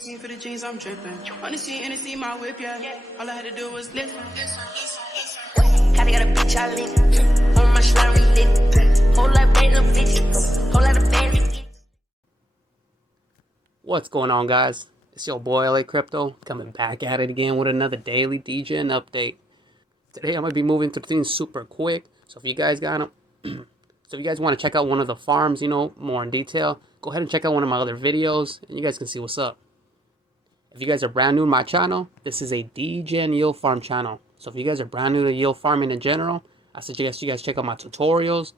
For the jeans, I'm dripping. Wanna see my whip, yeah. All I had to do was listen. Kinda got a bitch I lit. On my slime lit. Whole lot of bad little bitches. Whole lot of bad bitches. What's going on, guys? It's your boy LA Crypto coming back at it again with another daily Degen update. Today I'm gonna be moving through things super quick. So if you guys got them, so if you guys want to check out one of the farms, more in detail, go ahead and check out one of my other videos, and you guys can see what's up. If you guys are brand new to my channel, this is a Degen yield farm channel. So if you guys are brand new to yield farming in general, I suggest you guys check out my tutorials,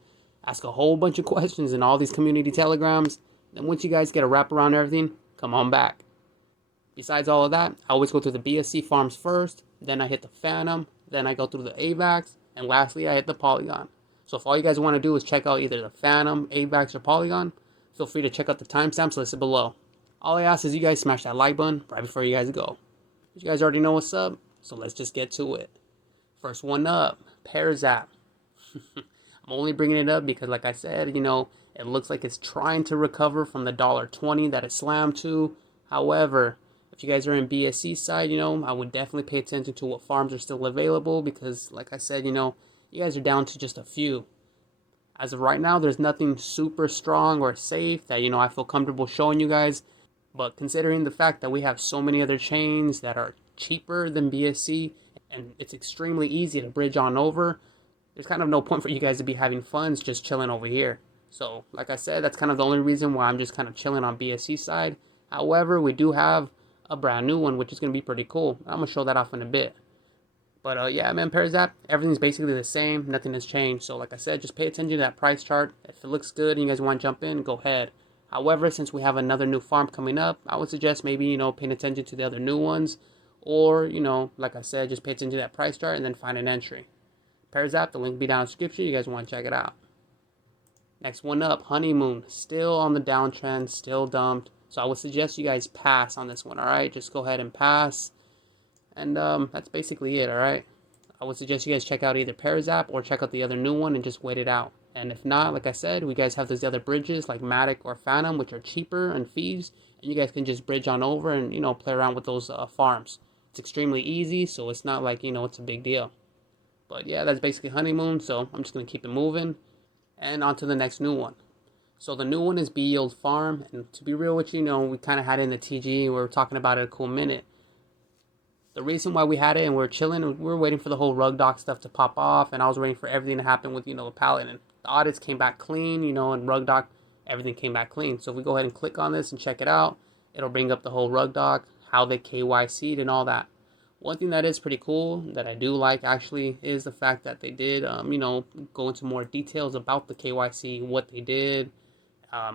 ask a whole bunch of questions in all these community telegrams. Then once you guys get a wrap around everything, come on back. Besides all of that, I always go through the BSC farms first, then I hit the Phantom, then I go through the Avax, and lastly I hit the Polygon. So if all you guys want to do is check out either the Phantom, Avax, or Polygon, feel free to check out the timestamps listed below. All I ask is you guys smash that like button right before you guys go. You guys already know what's up, so let's just get to it. First one up, Pearzap. I'm only bringing it up because, like I said, it looks like it's trying to recover from the $1.20 that it slammed to. However, if you guys are in BSC side, I would definitely pay attention to what farms are still available because, like I said, you guys are down to just a few. As of right now, there's nothing super strong or safe that, I feel comfortable showing you guys. But considering the fact that we have so many other chains that are cheaper than BSC and it's extremely easy to bridge on over, there's kind of no point for you guys to be having funds just chilling over here. So, like I said, that's kind of the only reason why I'm just kind of chilling on BSC side. However, we do have a brand new one, which is going to be pretty cool. I'm going to show that off in a bit. But yeah, man, Pearzap, everything's basically the same. Nothing has changed. So, like I said, just pay attention to that price chart. If it looks good and you guys want to jump in, go ahead. However, since we have another new farm coming up, I would suggest maybe, paying attention to the other new ones. Or, like I said, just pay attention to that price chart and then find an entry. Pearzap, the link will be down in the description. You guys want to check it out. Next one up, Honeymoon. Still on the downtrend, still dumped. So I would suggest you guys pass on this one, alright? Just go ahead and pass. And that's basically it, alright? I would suggest you guys check out either Pearzap or check out the other new one and just wait it out. And if not, like I said, we guys have those other bridges like Matic or Phantom, which are cheaper and fees. And you guys can just bridge on over and, play around with those farms. It's extremely easy, so it's not like, it's a big deal. But yeah, that's basically Honeymoon, so I'm just going to keep it moving. And on to the next new one. So the new one is B-Yield Farm. And to be real with you, we kind of had it in the TG. We were talking about it a cool minute. The reason why we had it and we're chilling, we were waiting for the whole rug doc stuff to pop off. And I was waiting for everything to happen with, the Paladin. The audits came back clean, and rug doc, everything came back clean. So if we go ahead and click on this and check it out, it'll bring up the whole rug doc, how they KYC'd and all that. One thing that is pretty cool that I do like actually is the fact that they did, go into more details about the KYC, what they did,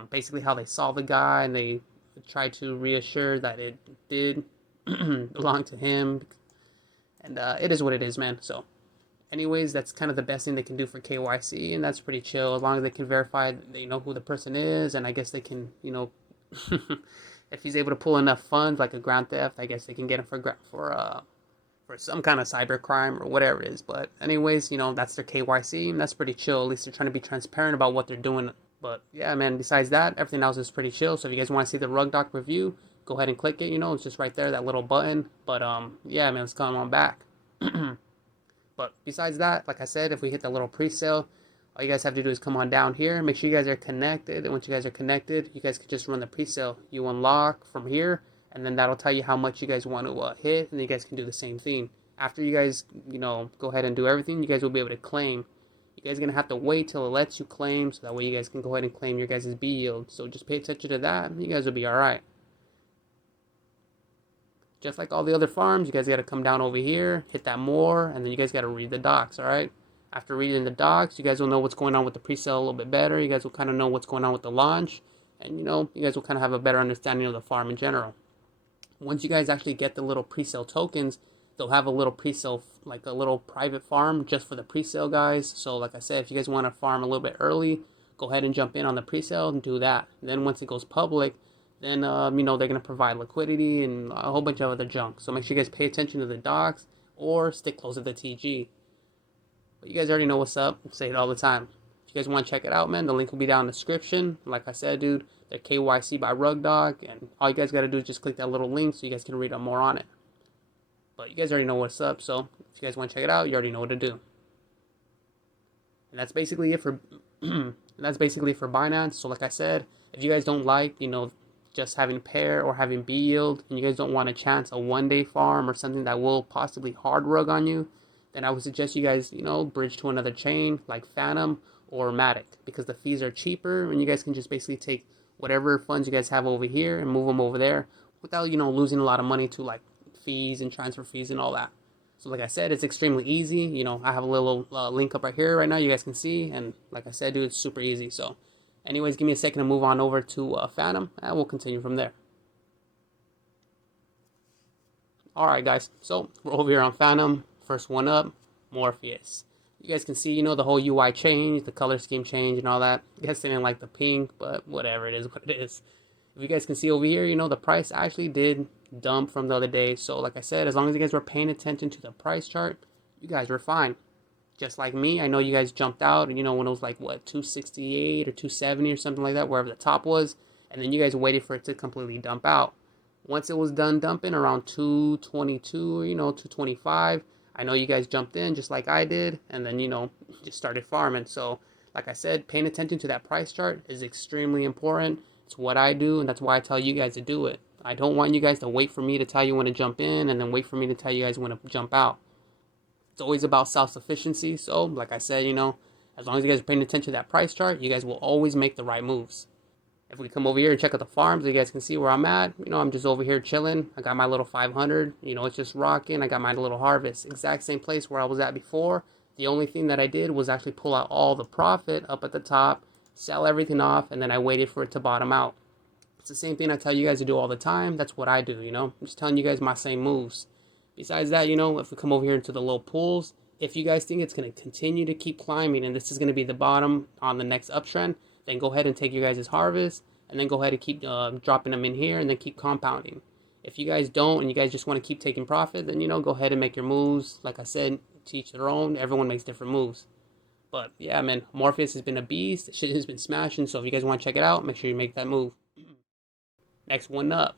basically how they saw the guy, and they tried to reassure that it did belong to him. And it is what it is, man. So anyways, that's kind of the best thing they can do for KYC, and that's pretty chill as long as they can verify they know who the person is, and I guess they can, if he's able to pull enough funds like a ground theft, I guess they can get him for some kind of cyber crime or whatever it is. But anyways, that's their KYC, and that's pretty chill. At least they're trying to be transparent about what they're doing. But yeah, man, besides that, everything else is pretty chill. So if you guys want to see the rug doc review, go ahead and click it. It's just right there, that little button. But yeah, man, let's come on back. But besides that, like I said, if we hit the little pre-sale, all you guys have to do is come on down here. Make sure you guys are connected. And once you guys are connected, you guys can just run the pre-sale. You unlock from here, and then that'll tell you how much you guys want to hit. And you guys can do the same thing. After you guys, go ahead and do everything, you guys will be able to claim. You guys are going to have to wait till it lets you claim. So that way you guys can go ahead and claim your guys' B yield. So just pay attention to that. And you guys will be alright. Just like all the other farms, you guys got to come down over here, hit that more, and then you guys got to read the docs, alright? After reading the docs, you guys will know what's going on with the pre-sale a little bit better. You guys will kind of know what's going on with the launch. And, you guys will kind of have a better understanding of the farm in general. Once you guys actually get the little pre-sale tokens, they'll have a little pre-sale, like a little private farm just for the pre-sale guys. So, like I said, if you guys want to farm a little bit early, go ahead and jump in on the pre-sale and do that. And then once it goes public, then, they're going to provide liquidity and a whole bunch of other junk. So make sure you guys pay attention to the docs or stick close to the TG. But you guys already know what's up. I say it all the time. If you guys want to check it out, man, the link will be down in the description. Like I said, dude, They're KYC by Rug Dog, and all you guys got to do is just click that little link so you guys can read up more on it. But you guys already know what's up, so if you guys want to check it out, you already know what to do. And that's basically it for Binance. So like I said, if you guys don't like, just having pair or having B yield, and you guys don't want to chance a one-day farm or something that will possibly hard rug on you, then I would suggest you guys, bridge to another chain like Phantom or Matic, because the fees are cheaper and you guys can just basically take whatever funds you guys have over here and move them over there without, losing a lot of money to like fees and transfer fees and all that. So like I said, it's extremely easy. I have a little link up right here right now, you guys can see, and like I said, dude, it's super easy. So anyways, give me a second to move on over to Phantom, and we'll continue from there. Alright guys, so we're over here on Phantom. First one up, Morpheus. You guys can see, the whole UI change, the color scheme change and all that. I guess they didn't like the pink, but whatever, it is what it is. If you guys can see over here, the price actually did dump from the other day. So like I said, as long as you guys were paying attention to the price chart, you guys were fine. Just like me, I know you guys jumped out, when it was like, what, 268 or 270 or something like that, wherever the top was. And then you guys waited for it to completely dump out. Once it was done dumping around 222 or, 225, I know you guys jumped in just like I did, and then, just started farming. So, like I said, paying attention to that price chart is extremely important. It's what I do, and that's why I tell you guys to do it. I don't want you guys to wait for me to tell you when to jump in, and then wait for me to tell you guys when to jump out. It's always about self-sufficiency. So, like I said, as long as you guys are paying attention to that price chart, you guys will always make the right moves. If we come over here and check out the farms, you guys can see where I'm at. I'm just over here chilling. I got my little 500. It's just rocking. I got my little harvest. Exact same place where I was at before. The only thing that I did was actually pull out all the profit up at the top, sell everything off, and then I waited for it to bottom out. It's the same thing I tell you guys to do all the time. That's what I do, I'm just telling you guys my same moves. Besides that, if we come over here into the little pools, if you guys think it's going to continue to keep climbing and this is going to be the bottom on the next uptrend, then go ahead and take your guys' harvest, and then go ahead and keep dropping them in here, and then keep compounding. If you guys don't, and you guys just want to keep taking profit, then, go ahead and make your moves. Like I said, to each their own. Everyone makes different moves. But, yeah, man, Morpheus has been a beast. Shit has been smashing, so if you guys want to check it out, make sure you make that move. Next one up,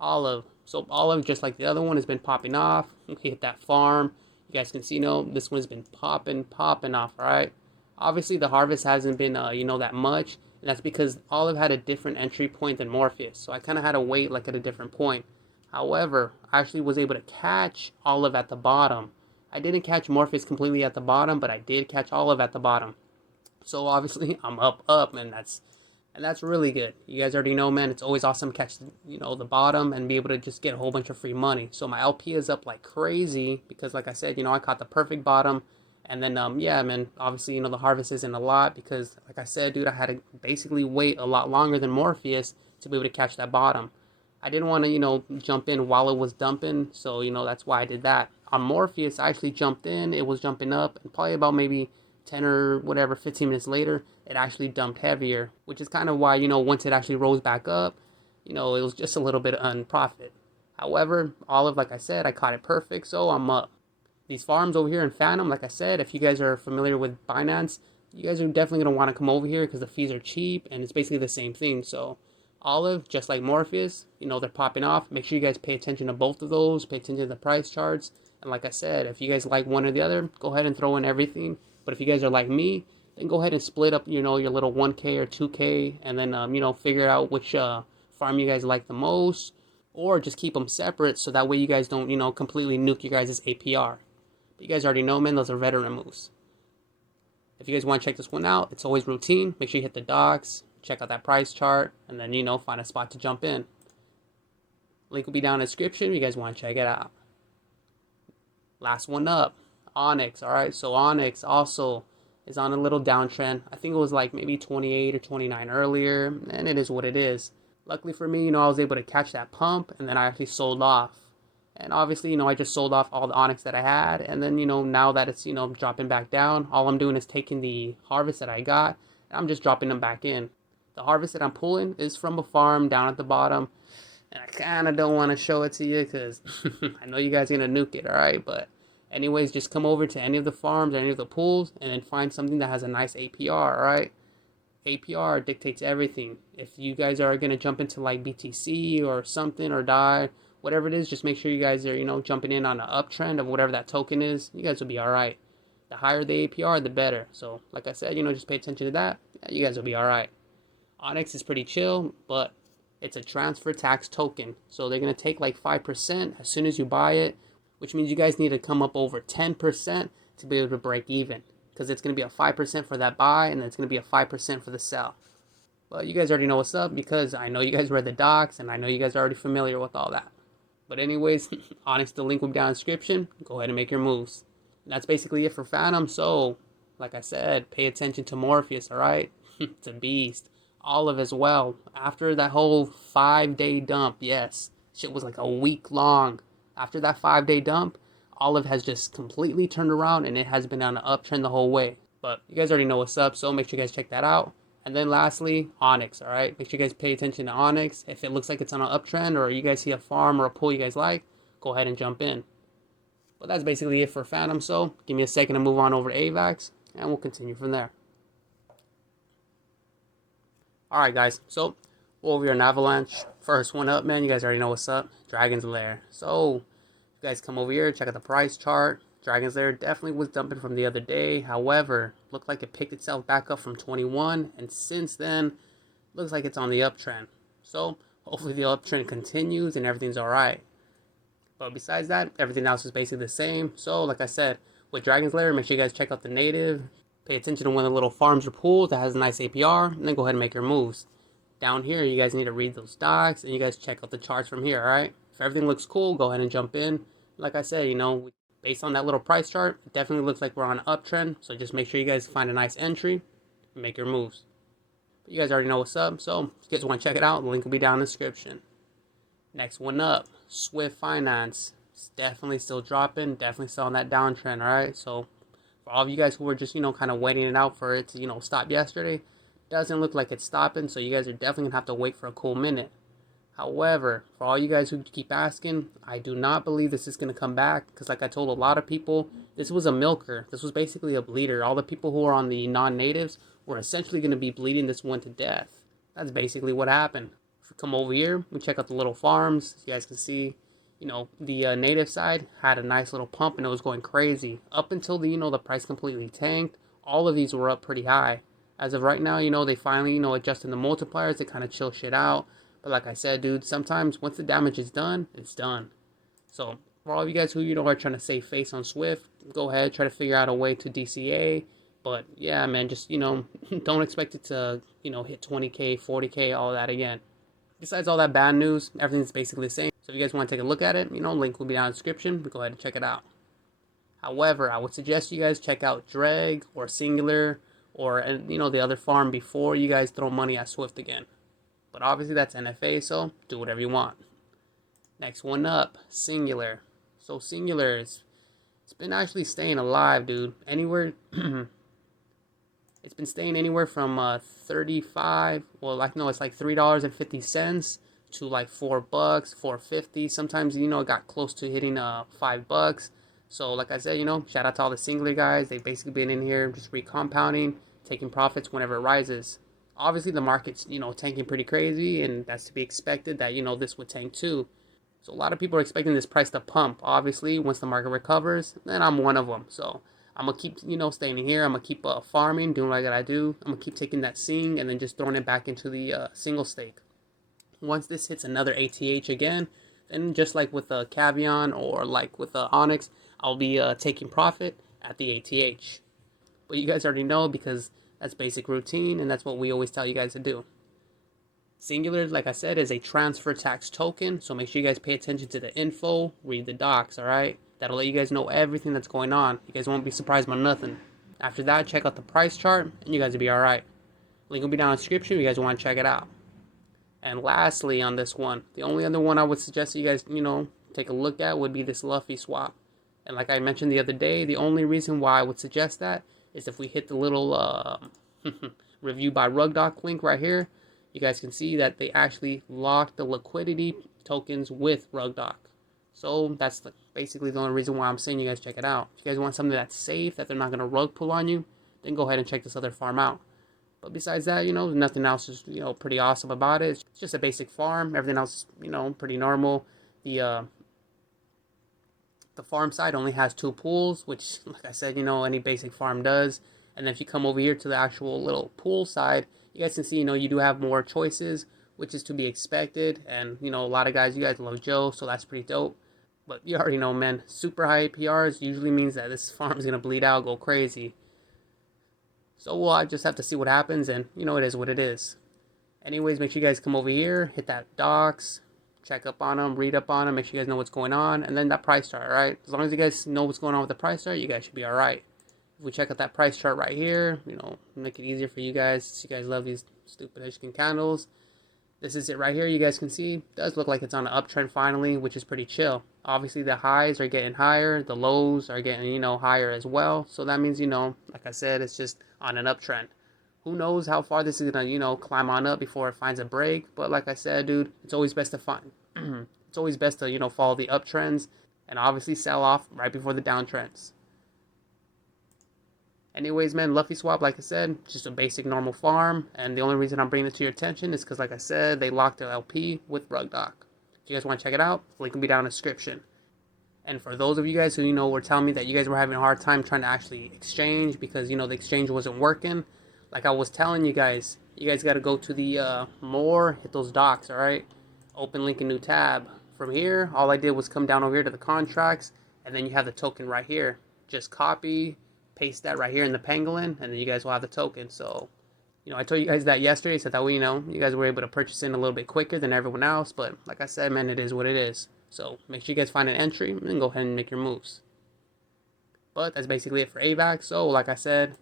Olive. So, Olive, just like the other one, has been popping off. We hit that farm. You guys can see, this one's been popping off, all right? Obviously, the harvest hasn't been, that much, and that's because Olive had a different entry point than Morpheus, so I kind of had to wait, like, at a different point. However, I actually was able to catch Olive at the bottom. I didn't catch Morpheus completely at the bottom, but I did catch Olive at the bottom. So, obviously, I'm up, and that's really good. You guys already know, man, it's always awesome to catch, the bottom and be able to just get a whole bunch of free money. So, my LP is up like crazy because, like I said, I caught the perfect bottom. And then, yeah, man, obviously, the harvest isn't a lot because, like I said, dude, I had to basically wait a lot longer than Morpheus to be able to catch that bottom. I didn't want to, jump in while it was dumping, so, that's why I did that. On Morpheus, I actually jumped in, it was jumping up, and probably about maybe 10 or whatever, 15 minutes later, it actually dumped heavier, which is kind of why, once it actually rose back up, it was just a little bit on profit. However, Olive, like I said, I caught it perfect, so I'm up. These farms over here in Phantom, like I said, if you guys are familiar with Binance, you guys are definitely going to want to come over here because the fees are cheap and it's basically the same thing. So Olive, just like Morpheus, they're popping off. Make sure you guys pay attention to both of those, pay attention to the price charts. And like I said, if you guys like one or the other, go ahead and throw in everything. But if you guys are like me, then go ahead and split up, your little 1K or 2K and then, figure out which farm you guys like the most, or just keep them separate so that way you guys don't, completely nuke your guys' APR. But you guys already know, man, those are veteran moves. If you guys want to check this one out, it's always routine. Make sure you hit the docs, check out that price chart, and then, find a spot to jump in. Link will be down in the description if you guys want to check it out. Last one up, Onyx. Alright, so Onyx also is on a little downtrend. I think it was like maybe 28 or 29 earlier, and it is what it is. Luckily for me, I was able to catch that pump, and then I actually sold off. And obviously, I just sold off all the Onyx that I had. And then, now that it's, dropping back down, all I'm doing is taking the harvest that I got, and I'm just dropping them back in. The harvest that I'm pulling is from a farm down at the bottom. And I kind of don't want to show it to you because I know you guys are going to nuke it, alright? But anyways, just come over to any of the farms or any of the pools and then find something that has a nice APR, alright? APR dictates everything. If you guys are going to jump into like BTC or something or DAI, whatever it is, just make sure you guys are, jumping in on an uptrend of whatever that token is. You guys will be all right. The higher the APR, the better. So like I said, just pay attention to that. Yeah, you guys will be all right. Onyx is pretty chill, but it's a transfer tax token. So they're going to take like 5% as soon as you buy it, which means you guys need to come up over 10% to be able to break even. Because it's going to be a 5% for that buy, and then it's going to be a 5% for the sell. But you guys already know what's up, because I know you guys read the docs, and I know you guys are already familiar with all that. But anyways, Onyx, the link will be down in the description. Go ahead and make your moves. And that's basically it for Phantom. So, like I said, pay attention to Morpheus, alright? It's a beast. Olive as well. After that whole 5-day dump, yes, shit was like a week long. After that 5-day dump, Olive has just completely turned around, and it has been on an uptrend the whole way. But you guys already know what's up, so make sure you guys check that out. And then lastly, Onyx, alright? Make sure you guys pay attention to Onyx. If it looks like it's on an uptrend, or you guys see a farm or a pool you guys like, go ahead and jump in. But that's basically it for Phantom, so give me a second to move on over to Avax, and we'll continue from there. Alright guys, so over here in Avalanche, first one up, man, you guys already know what's up. Dragons Lair. So you guys come over here, check out the price chart. Dragons Lair definitely was dumping from the other day. However, looked like it picked itself back up from 21, and since then, looks like it's on the uptrend. So hopefully the uptrend continues and everything's alright. But besides that, everything else is basically the same. So like I said, with Dragons Lair, make sure you guys check out the native. Pay attention to one of the little farms or pools that has a nice APR, and then go ahead and make your moves. Down here, you guys need to read those docs, and you guys check out the charts from here, alright? If everything looks cool, go ahead and jump in. Like I said, based on that little price chart, it definitely looks like we're on an uptrend. So just make sure you guys find a nice entry and make your moves. But you guys already know what's up, so if you guys want to check it out, the link will be down in the description. Next one up, Swift Finance. It's definitely still dropping, definitely still on that downtrend, alright? So for all of you guys who were just, kind of waiting it out for it to, stop yesterday, doesn't look like it's stopping, so you guys are definitely going to have to wait for a cool minute. However, for all you guys who keep asking, I do not believe this is going to come back, because like I told a lot of people, this was a milker. This was basically a bleeder. All the people who are on the non-natives were essentially going to be bleeding this one to death. That's basically what happened. If we come over here, we check out the little farms. As you guys can see, the native side had a nice little pump, and it was going crazy. Up until the price completely tanked, all of these were up pretty high. As of right now, they finally, adjusting the multipliers to kind of chill shit out. But like I said, dude, sometimes once the damage is done, it's done. So for all of you guys who, are trying to save face on Swift, go ahead, try to figure out a way to DCA. But yeah, man, just, don't expect it to, hit 20K, 40K, all that again. Besides all that bad news, everything's basically the same. So if you guys want to take a look at it, link will be down in the description. Go ahead and check it out. However, I would suggest you guys check out Drag or Singular or, the other farm before you guys throw money at Swift again. But obviously that's NFA, so do whatever you want. Next one up, Singular. So Singular it's been actually staying alive, dude. Anywhere, it's been staying anywhere from 35. Well, it's like $3.50 to like $4, $4.50. Sometimes it got close to hitting $5. So like I said, shout out to all the Singular guys. They've basically been in here just recompounding, taking profits whenever it rises. Obviously, the market's, tanking pretty crazy, and that's to be expected that, this would tank too. So a lot of people are expecting this price to pump. Obviously, once the market recovers, then I'm one of them. So I'm going to keep, staying here. I'm going to keep farming, doing what I got to do. I'm going to keep taking that Sing and then just throwing it back into the single stake. Once this hits another ATH again, then just like with Kavian or like with Onyx, I'll be taking profit at the ATH. But you guys already know, because that's basic routine, and that's what we always tell you guys to do. Singular, like I said, is a transfer tax token, so make sure you guys pay attention to the info, read the docs, alright? That'll let you guys know everything that's going on. You guys won't be surprised by nothing. After that, check out the price chart, and you guys will be alright. Link will be down in the description if you guys want to check it out. And lastly on this one, the only other one I would suggest you guys, take a look at would be this Luffyswap. And like I mentioned the other day, the only reason why I would suggest that is if we hit the little review by Rugdoc link right here, you guys can see that they actually locked the liquidity tokens with Rugdoc. So that's basically the only reason why I'm saying you guys check it out. If you guys want something that's safe, that they're not going to rug pull on you, then go ahead and check this other farm out. But besides that, nothing else is, pretty awesome about it. It's just a basic farm. Everything else, pretty normal. The farm side only has 2 pools, which, like I said, any basic farm does. And then if you come over here to the actual little pool side, you guys can see, you do have more choices, which is to be expected. And, a lot of guys, you guys love Joe, so that's pretty dope. But you already know, man, super high APRs usually means that this farm is going to bleed out, go crazy. So we'll just have to see what happens, and, it is what it is. Anyways, make sure you guys come over here, hit that docs, check up on them, read up on them, make sure you guys know what's going on, and then that price chart, alright? As long as you guys know what's going on with the price chart, you guys should be alright. If we check out that price chart right here, make it easier for you guys. You guys love these stupid Michigan candles. This is it right here. You guys can see, it does look like it's on an uptrend finally, which is pretty chill. Obviously, the highs are getting higher, the lows are getting, higher as well. So that means, like I said, it's just on an uptrend. Who knows how far this is gonna, climb on up before it finds a break. But like I said, dude, it's always best to find. It's always best to, follow the uptrends and obviously sell off right before the downtrends. Anyways, man, Luffyswap, like I said, just a basic normal farm. And the only reason I'm bringing it to your attention is because, like I said, they locked their LP with RugDoc. If you guys want to check it out, link will be down in the description. And for those of you guys who, were telling me that you guys were having a hard time trying to actually exchange because, the exchange wasn't working, like I was telling you guys got to go to the more, hit those docs, all right? Open link a new tab. From here, all I did was come down over here to the contracts, and then you have the token right here. Just copy, paste that right here in the pangolin, and then you guys will have the token. So, I told you guys that yesterday, so that way, you guys were able to purchase in a little bit quicker than everyone else. But like I said, man, it is what it is. So make sure you guys find an entry and go ahead and make your moves. But that's basically it for Avax. So like I said,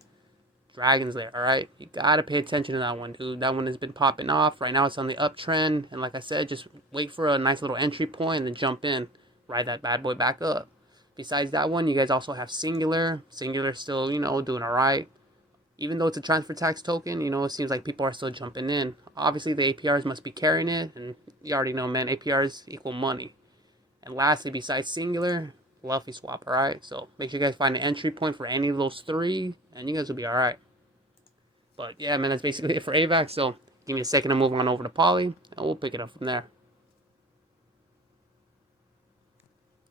Dragons Lair, alright? You gotta pay attention to that one, dude. That one has been popping off. Right now it's on the uptrend. And like I said, just wait for a nice little entry point and then jump in. Ride that bad boy back up. Besides that one, you guys also have Singular. Singular's still, doing alright. Even though it's a transfer tax token, it seems like people are still jumping in. Obviously, the APRs must be carrying it. And you already know, man, APRs equal money. And lastly, besides Singular, Luffyswap, alright? So make sure you guys find an entry point for any of those 3. And you guys will be alright. But yeah, man, that's basically it for Avax. So give me a second to move on over to Poly, and we'll pick it up from there.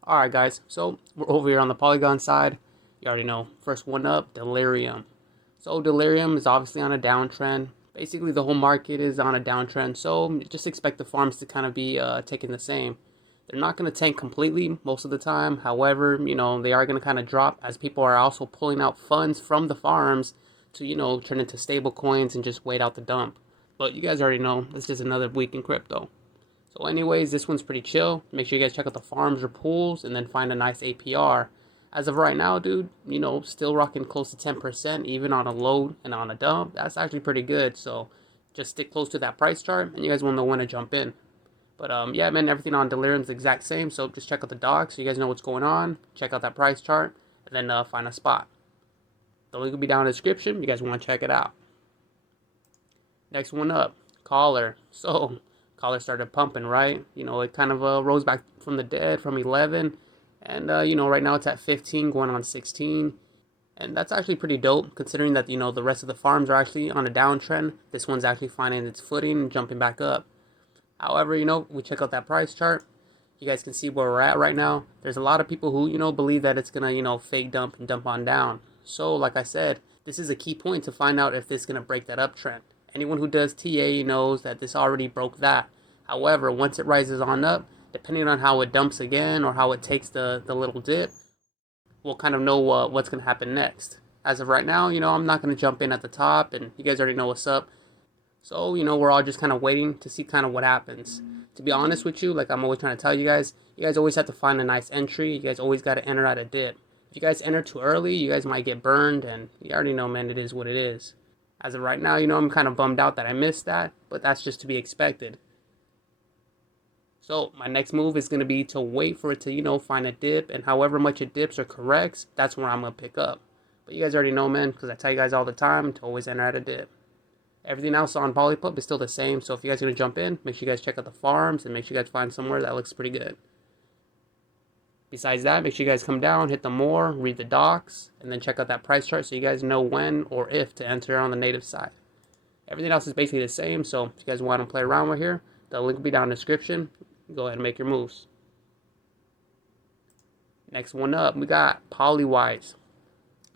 Alright, guys. So we're over here on the Polygon side. You already know. First one up, Delirium. So Delirium is obviously on a downtrend. Basically, the whole market is on a downtrend. So just expect the farms to kind of be taking the same. They're not going to tank completely most of the time. However, they are going to kind of drop as people are also pulling out funds from the farms to, turn into stable coins and just wait out the dump. But you guys already know, this is another week in crypto. So anyways, this one's pretty chill. Make sure you guys check out the farms or pools and then find a nice APR. As of right now, dude, still rocking close to 10%, even on a load and on a dump. That's actually pretty good. So just stick close to that price chart and you guys will know when to jump in. But yeah, man, everything on Delirium is the exact same. So just check out the docs so you guys know what's going on. Check out that price chart and then find a spot. The link will be down in the description. You guys want to check it out. Next one up, Collar. So Collar started pumping, right? It kind of rose back from the dead from 11. And, right now it's at 15 going on 16. And that's actually pretty dope considering that, the rest of the farms are actually on a downtrend. This one's actually finding its footing and jumping back up. However, we check out that price chart. You guys can see where we're at right now. There's a lot of people who, believe that it's going to, fake dump and dump on down. So, like I said, this is a key point to find out if this is going to break that uptrend. Anyone who does TA knows that this already broke that. However, once it rises on up, depending on how it dumps again or how it takes the little dip, we'll kind of know what's going to happen next. As of right now, I'm not going to jump in at the top, and you guys already know what's up. So, we're all just kind of waiting to see kind of what happens. To be honest with you, like I'm always trying to tell you guys always have to find a nice entry. You guys always got to enter at a dip. If you guys enter too early, you guys might get burned, and you already know, man, it is what it is. As of right now, I'm kind of bummed out that I missed that, but that's just to be expected. So my next move is going to be to wait for it to, find a dip, and however much it dips or corrects, that's where I'm going to pick up. But you guys already know, man, because I tell you guys all the time to always enter at a dip. Everything else on Polypup is still the same, so if you guys are going to jump in, make sure you guys check out the farms, and make sure you guys find somewhere that looks pretty good. Besides that, make sure you guys come down, hit the more, read the docs, and then check out that price chart so you guys know when or if to enter on the native side. Everything else is basically the same. So if you guys want to play around with here, the link will be down in the description. Go ahead and make your moves. Next one up, we got Polywise.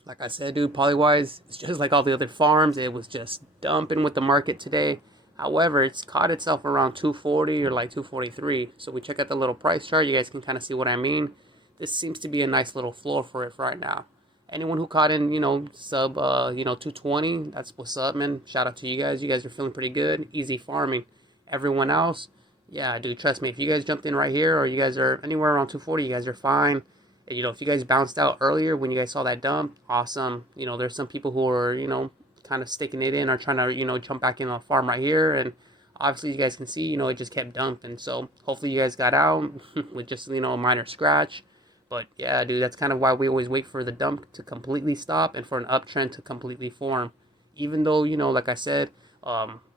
Like I said, dude, Polywise is just like all the other farms. It was just dumping with the market today. However, it's caught itself around 240 or like 243. So we check out the little price chart. You guys can kind of see what I mean. This seems to be a nice little floor for it right now. Anyone who caught in, sub, 220, that's what's up, man. Shout out to you guys. You guys are feeling pretty good. Easy farming. Everyone else, yeah, dude, trust me. If you guys jumped in right here or you guys are anywhere around 240, you guys are fine. And, if you guys bounced out earlier when you guys saw that dump, awesome. There's some people who are, kind of sticking it in or trying to, jump back in on a farm right here. And obviously you guys can see, it just kept dumping. So hopefully you guys got out with just, a minor scratch. But yeah, dude, that's kind of why we always wait for the dump to completely stop and for an uptrend to completely form. Even though, like I said,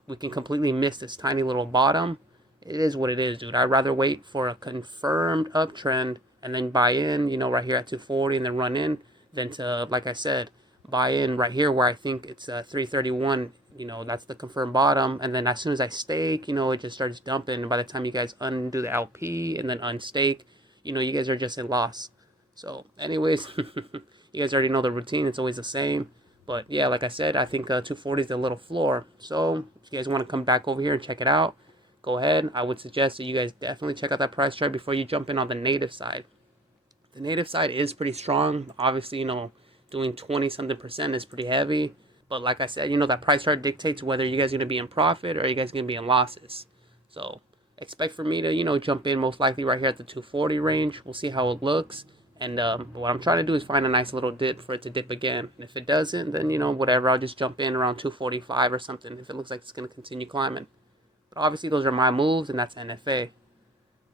we can completely miss this tiny little bottom. It is what it is, dude. I'd rather wait for a confirmed uptrend and then buy in, right here at 240 and then run in than to, like I said, buy in right here where I think it's 331. That's the confirmed bottom. And then as soon as I stake, it just starts dumping. And by the time you guys undo the LP and then unstake, you guys are just in loss. So anyways, you guys already know the routine. It's always the same. But yeah, like I said, I think 240 is the little floor. So if you guys want to come back over here and check it out, go ahead. I would suggest that you guys definitely check out that price chart before you jump in on the native side. The native side is pretty strong. Obviously, doing 20-something% is pretty heavy. But like I said, that price chart dictates whether you guys are going to be in profit or you guys going to be in losses. So expect for me to, jump in most likely right here at the 240 range. We'll see how it looks. And what I'm trying to do is find a nice little dip for it to dip again. And if it doesn't, then, whatever. I'll just jump in around 245 or something if it looks like it's going to continue climbing. But obviously, those are my moves, and that's NFA.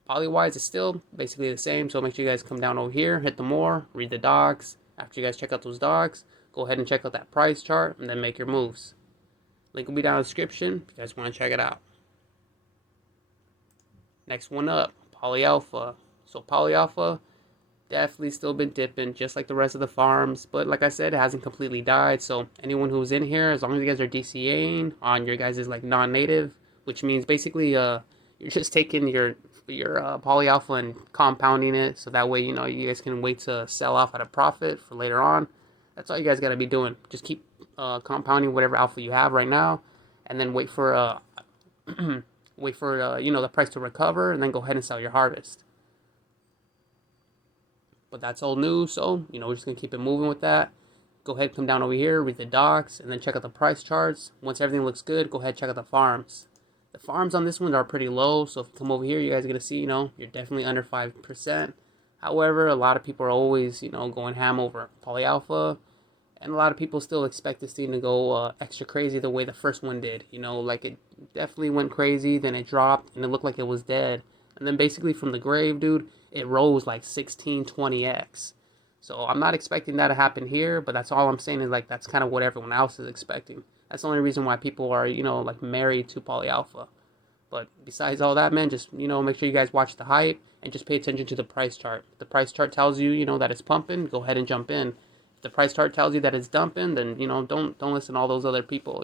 Polywise is still basically the same. So make sure you guys come down over here, hit the more, read the docs. After you guys check out those docs, go ahead and check out that price chart, and then make your moves. Link will be down in the description if you guys want to check it out. Next one up, PolyAlpha. So PolyAlpha definitely still been dipping just like the rest of the farms, but like I said, it hasn't completely died. So anyone who's in here, as long as you guys are DCAing on your guys' like non-native, which means basically you're just taking your PolyAlpha and compounding it, so that way you guys can wait to sell off at a profit for later on. That's all you guys got to be doing. Just keep compounding whatever alpha you have right now, and then wait for the price to recover, and then go ahead and sell your harvest. But that's old news, so we're just gonna keep it moving with that. Go ahead, come down over here, read the docs, and then check out the price charts. Once everything looks good, go ahead, check out the farms. The farms on this one are pretty low, so if you come over here, you guys are gonna see, you're definitely under 5%. However, a lot of people are always, going ham over PolyAlpha, and a lot of people still expect this thing to go extra crazy the way the first one did. Like it definitely went crazy, then it dropped, and it looked like it was dead. And then basically from the grave, dude, it rose like 16, 20x. So I'm not expecting that to happen here, but that's all I'm saying is like that's kind of what everyone else is expecting. That's the only reason why people are, like married to PolyAlpha. But besides all that, man, just, make sure you guys watch the hype and just pay attention to the price chart. If the price chart tells you, that it's pumping, go ahead and jump in. If the price chart tells you that it's dumping, then, don't listen to all those other people,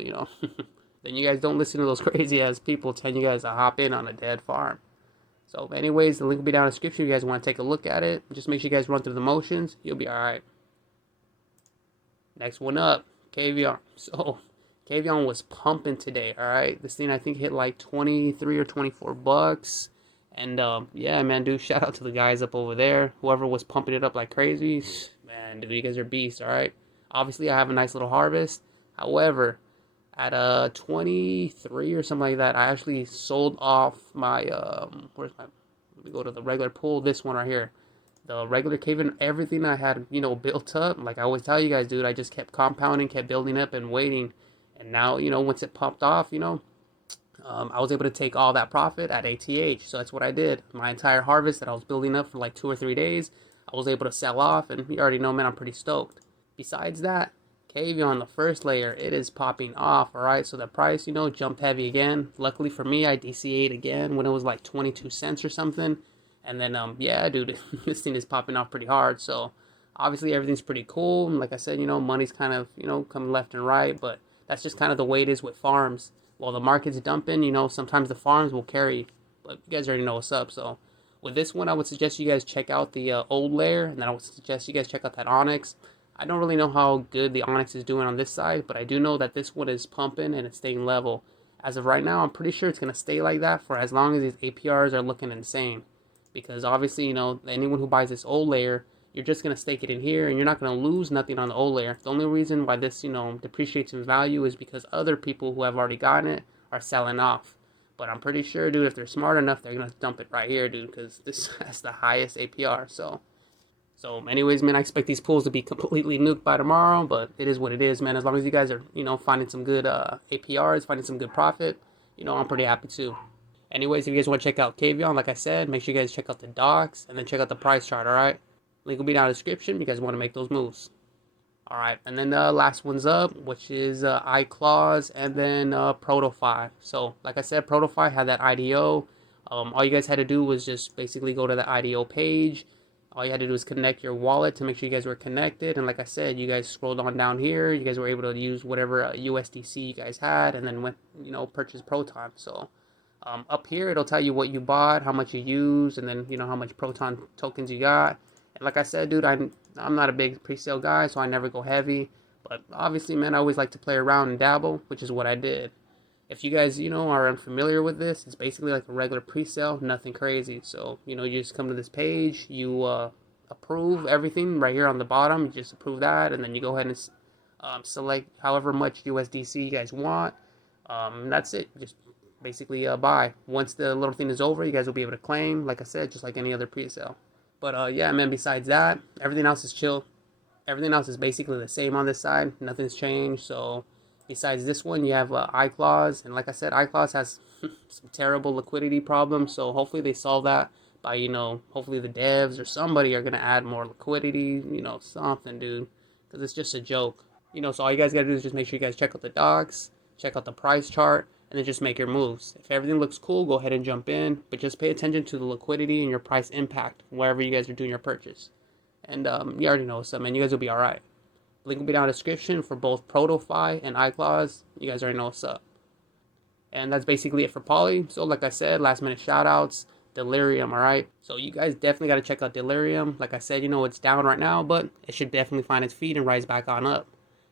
Then you guys don't listen to those crazy ass people telling you guys to hop in on a dead farm. So anyways, the link will be down in the description if you guys want to take a look at it. Just make sure you guys run through the motions. You'll be alright. Next one up, Kavian. So Kavian was pumping today, alright? This thing I think hit like 23 or 24 bucks. And yeah, man, dude, shout out to the guys up over there. Whoever was pumping it up like crazy. Man, dude, you guys are beasts, alright? Obviously, I have a nice little harvest. However, at 23 or something like that, I actually sold off my let me go to the regular pool, this one right here, the regular Kavian. Everything I had built up, like I always tell you guys, dude, I just kept compounding, kept building up and waiting. And now once it popped off, I was able to take all that profit at ATH. So that's what I did. My entire harvest that I was building up for like 2 or 3 days, I was able to sell off, and you already know, man, I'm pretty stoked. Besides that, Kavian, the first layer, it is popping off, alright? So the price, jumped heavy again. Luckily for me, I DCA'd again when it was like 22 cents or something. And then, yeah, dude, this thing is popping off pretty hard. So obviously everything's pretty cool. And like I said, money's kind of, coming left and right. But that's just kind of the way it is with farms. While the market's dumping, you know, sometimes the farms will carry. But you guys already know what's up. So with this one, I would suggest you guys check out the old layer, and then I would suggest you guys check out that Onyx. I don't really know how good the Onyx is doing on this side, but I do know that this one is pumping and it's staying level. As of right now, I'm pretty sure it's going to stay like that for as long as these APRs are looking insane. Because obviously, you know, anyone who buys this old layer, you're just going to stake it in here and you're not going to lose nothing on the old layer. The only reason why this, you know, depreciates in value is because other people who have already gotten it are selling off. But I'm pretty sure, dude, if they're smart enough, they're going to dump it right here, dude, because this has the highest APR. So anyways, man, I expect these pools to be completely nuked by tomorrow, but it is what it is, man. As long as you guys are, you know, finding some good APRs, finding some good profit, you know, I'm pretty happy too. Anyways, if you guys want to check out Kavian, like I said, make sure you guys check out the docs and then check out the price chart, all right? Link will be down in the description if you guys want to make those moves. All right, and then the last one's up, which is iClaws and then ProtoFi. So, like I said, ProtoFi had that IDO. All you guys had to do was just basically go to the IDO page. All you had to do is connect your wallet to make sure you guys were connected. And like I said, you guys scrolled on down here. You guys were able to use whatever USDC you guys had and then went, you know, purchase Proton. So up here, it'll tell you what you bought, how much you used, and then, you know, how much Proton tokens you got. And like I said, dude, I'm not a big pre-sale guy, so I never go heavy. But obviously, man, I always like to play around and dabble, which is what I did. If you guys, you know, are unfamiliar with this, it's basically like a regular pre-sale, nothing crazy. So, you know, you just come to this page, you approve everything right here on the bottom. You just approve that, and then you go ahead and select however much USDC you guys want. And that's it. Just basically buy. Once the little thing is over, you guys will be able to claim, like I said, just like any other pre-sale. But yeah, man, besides that, everything else is chill. Everything else is basically the same on this side. Nothing's changed, so... Besides this one, you have iClaws, and like I said, iClaws has some terrible liquidity problems, so hopefully they solve that by, you know, hopefully the devs or somebody are going to add more liquidity, you know, something, dude, because it's just a joke. You know, so all you guys got to do is just make sure you guys check out the docs, check out the price chart, and then just make your moves. If everything looks cool, go ahead and jump in, but just pay attention to the liquidity and your price impact wherever you guys are doing your purchase. And you already know what's up, man. You guys will be all right. Link will be down in the description for both ProtoFi and iClaws. You guys already know what's up. And that's basically it for Poly. So like I said, last minute shout outs, Delirium, alright? So you guys definitely got to check out Delirium. Like I said, you know, it's down right now, but it should definitely find its feet and rise back on up.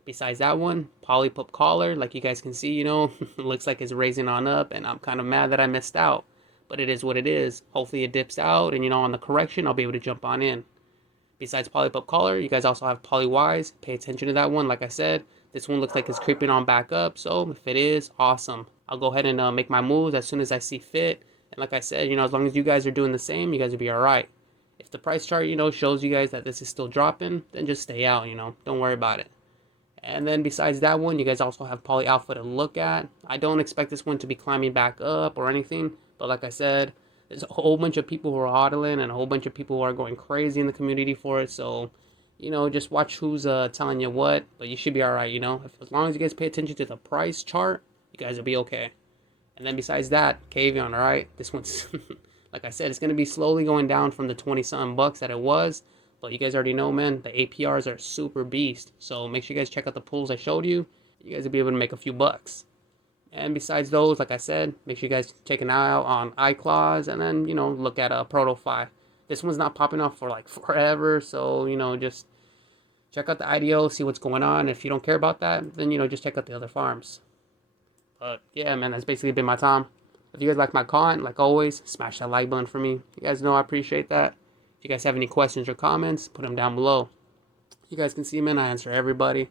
Besides that one, Polypup Collar, like you guys can see, you know, looks like it's raising on up, and I'm kind of mad that I missed out. But it is what it is. Hopefully it dips out, and you know, on the correction, I'll be able to jump on in. Besides Polypup Collar, you guys also have Polywise. Pay attention to that one. Like I said, this one looks like it's creeping on back up. So if it is, awesome. I'll go ahead and make my moves as soon as I see fit. And like I said, you know, as long as you guys are doing the same, you guys will be all right. If the price chart, you know, shows you guys that this is still dropping, then just stay out, you know. Don't worry about it. And then besides that one, you guys also have PolyAlpha to look at. I don't expect this one to be climbing back up or anything. But like I said, there's a whole bunch of people who are hodling and a whole bunch of people who are going crazy in the community for it. So, you know, just watch who's telling you what. But you should be all right, you know. As long as you guys pay attention to the price chart, you guys will be okay. And then besides that, Kavian, all right? This one's, like I said, it's going to be slowly going down from the 20-something bucks that it was. But you guys already know, man, the APRs are super beast. So make sure you guys check out the pools I showed you. You guys will be able to make a few bucks. And besides those, like I said, make sure you guys check an eye out on iClaws, and then, you know, look at ProtoFi. This one's not popping off for like forever, so, you know, just check out the IDO, see what's going on. If you don't care about that, then, you know, just check out the other farms. But yeah, man, that's basically been my time. If you guys like my content, like always, smash that like button for me. You guys know I appreciate that. If you guys have any questions or comments, put them down below. You guys can see, man, I answer everybody.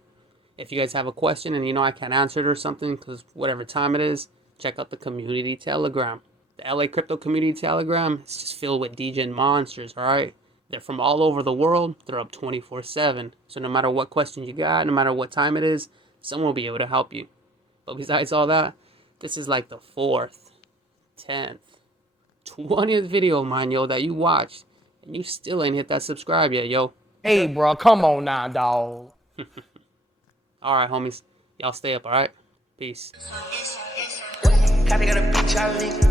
If you guys have a question and you know I can't answer it or something, because whatever time it is, check out the community telegram. The LA crypto community telegram is just filled with Degen monsters, alright? They're from all over the world. They're up 24/7. So no matter what question you got, no matter what time it is, someone will be able to help you. But besides all that, this is like the 4th, 10th, 20th video of mine, yo, that you watched. And you still ain't hit that subscribe yet, yo. Hey, bro, come on now, dog. Alright, homies. Y'all stay up, alright? Peace. Kinda got a bitch I link.